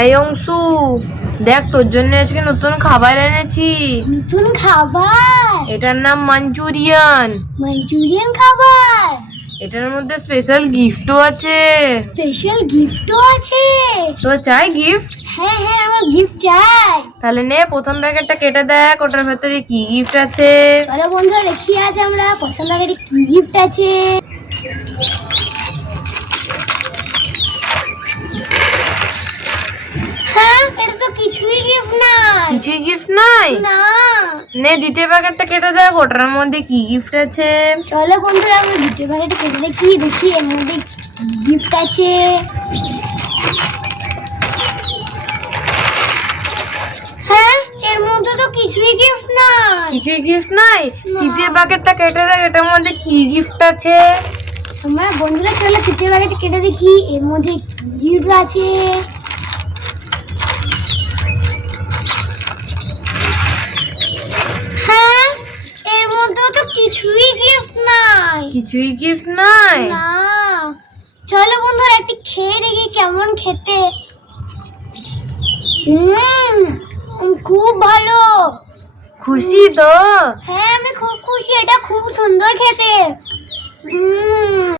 এই অংশু, দেখ তোর জন্য আজকে নতুন খাবার এনেছি। নতুন খাবার? এটার নাম মাঞ্চুরিয়ান। মাঞ্চুরিয়ান খাবার? এটার মধ্যে স্পেশাল গিফটও আছে। স্পেশাল গিফটও আছে? তো চাই গিফট? হ্যাঁ হ্যাঁ, আমার গিফট চাই। তাহলে নে, প্রথম প্যাকেটটা কেটে দেখ, ওটার ভেতরে কি গিফট আছে। চলো বন্ধুরা, দেখি আজ আমরা প্রথম প্যাকেটে কি গিফট আছে। হ্যাঁ, এটা তো কিছুই গিফট নাই। কিছুই গিফট নাই? না। নে, দ্বিতীয় প্যাকেটটা কেটে দেখ, ওটার মধ্যে কি গিফট আছে। চলো বন্ধুরা, আমরা দ্বিতীয় প্যাকেটে কেটে দেখি এর মধ্যে কি গিফট আছে। হ্যাঁ, এর মধ্যে তো কিছুই গিফট নাই। কিছুই গিফট নাই? তৃতীয় প্যাকেটটা কেটে দেখ, এটার মধ্যে কি গিফট আছে। আমরা বন্ধুরা চলো তৃতীয় প্যাকেটে কেটে দেখি এর মধ্যে কি গিফট আছে। হ্যাঁ, এর মধ্যে তো কিছুই গিফট নাই। কিছুই গিফট নাই? না। চলো বন্ধুরা, একটু খেয়ে দেখি কেমন খেতে। খুব ভালো। খুশি তো? হ্যাঁ, আমি খুব খুশি, এটা খুব সুন্দর খেতে।